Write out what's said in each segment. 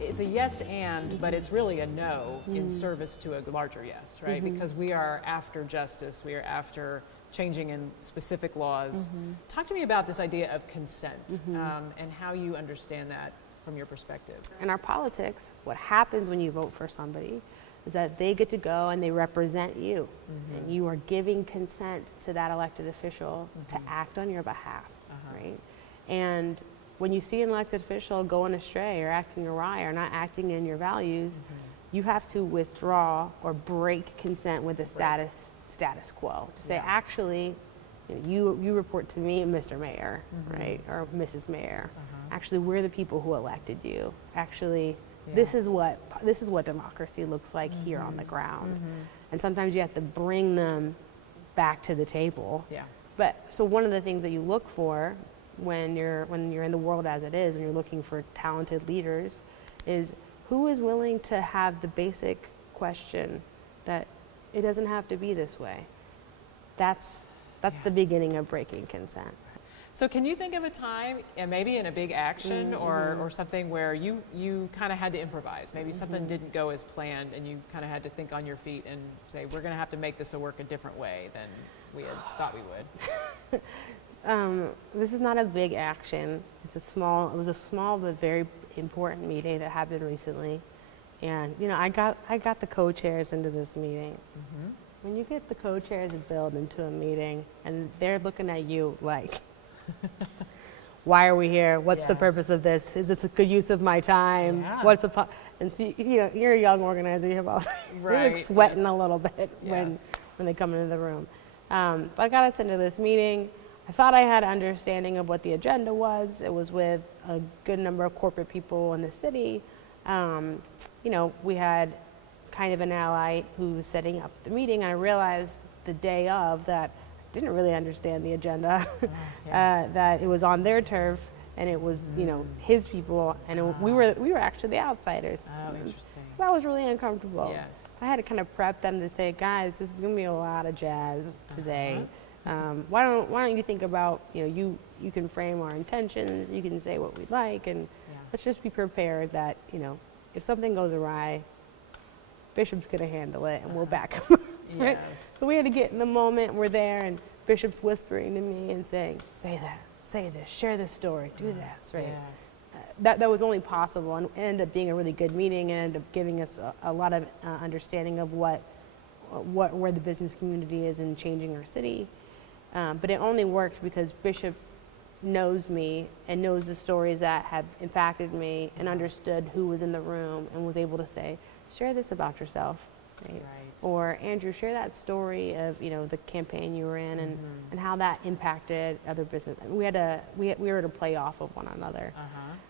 it's a yes and, but it's really a no in service to a larger yes, right? Because we are after justice, we are after changing in specific laws. Talk to me about this idea of consent and how you understand that from your perspective. In our politics, what happens when you vote for somebody is that they get to go and they represent you. And you are giving consent to that elected official to act on your behalf, right? And when you see an elected official going astray or acting awry or not acting in your values, you have to withdraw or break consent with the status quo. To say, actually, you report to me, Mr. Mayor, right, or Mrs. Mayor. Actually, we're the people who elected you. Actually, this is what democracy looks like here on the ground. And sometimes you have to bring them back to the table. But so one of the things that you look for when you're in the world as it is, when you're looking for talented leaders, is who is willing to have the basic question that it doesn't have to be this way. That's the beginning of breaking consent. So can you think of a time, and maybe in a big action or something where you kind of had to improvise? Maybe something didn't go as planned and you kind of had to think on your feet and say, we're going to have to make this work a different way than we had thought we would. This is not a big action. It was a small but very important meeting that happened recently. And I got the co-chairs into this meeting. When you get the co-chairs of build into a meeting and they're looking at you like, why are we here? What's the purpose of this? Is this a good use of my time? What's the and see, you're a young organizer. You have all you're like sweating a little bit when they come into the room. But I got us into this meeting. I thought I had an understanding of what the agenda was. It was with a good number of corporate people in the city. We had kind of an ally who was setting up the meeting, and I realized the day of that I didn't really understand the agenda, that it was on their turf, and it was his people, and we were actually the outsiders. Oh, interesting. So that was really uncomfortable. Yes. So I had to kind of prep them to say, guys, this is going to be a lot of jazz today. Why don't you think about you can frame our intentions, you can say what we'd like, and let's just be prepared that if something goes awry, Bishop's going to handle it, and we'll back him. Right? So we had to get in the moment. We're there, and Bishop's whispering to me and saying, "Say that, say this, share this story, do this." Right? That was only possible, and it ended up being a really good meeting, and ended up giving us a lot of understanding of where the business community is in changing our city. But it only worked because Bishop knows me and knows the stories that have impacted me and understood who was in the room and was able to say, share this about yourself. Right? Or Andrew, share that story of the campaign you were in and how that impacted other business. We were to play off of one another.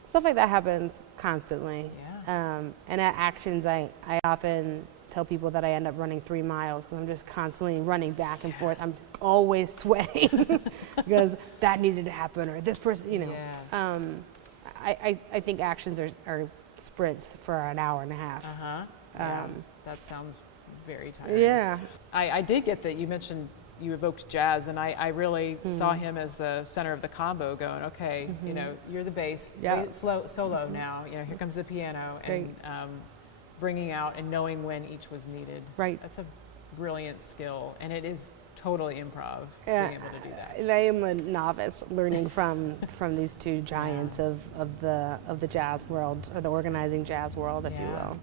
Stuff like that happens constantly. And at actions, I often tell people that I end up running 3 miles because I'm just constantly running back and forth. I'm always sweating because that needed to happen, or this person, I think actions are sprints for an hour and a half. That sounds very tiring. I did get that you mentioned you evoked jazz, and I really saw him as the center of the combo going, okay, you're the bass, solo now, here comes the piano, and bringing out and knowing when each was needed. That's a brilliant skill, and it is totally improv, being able to do that. And I am a novice learning from these two giants of the jazz world, or the organizing jazz world, if you will.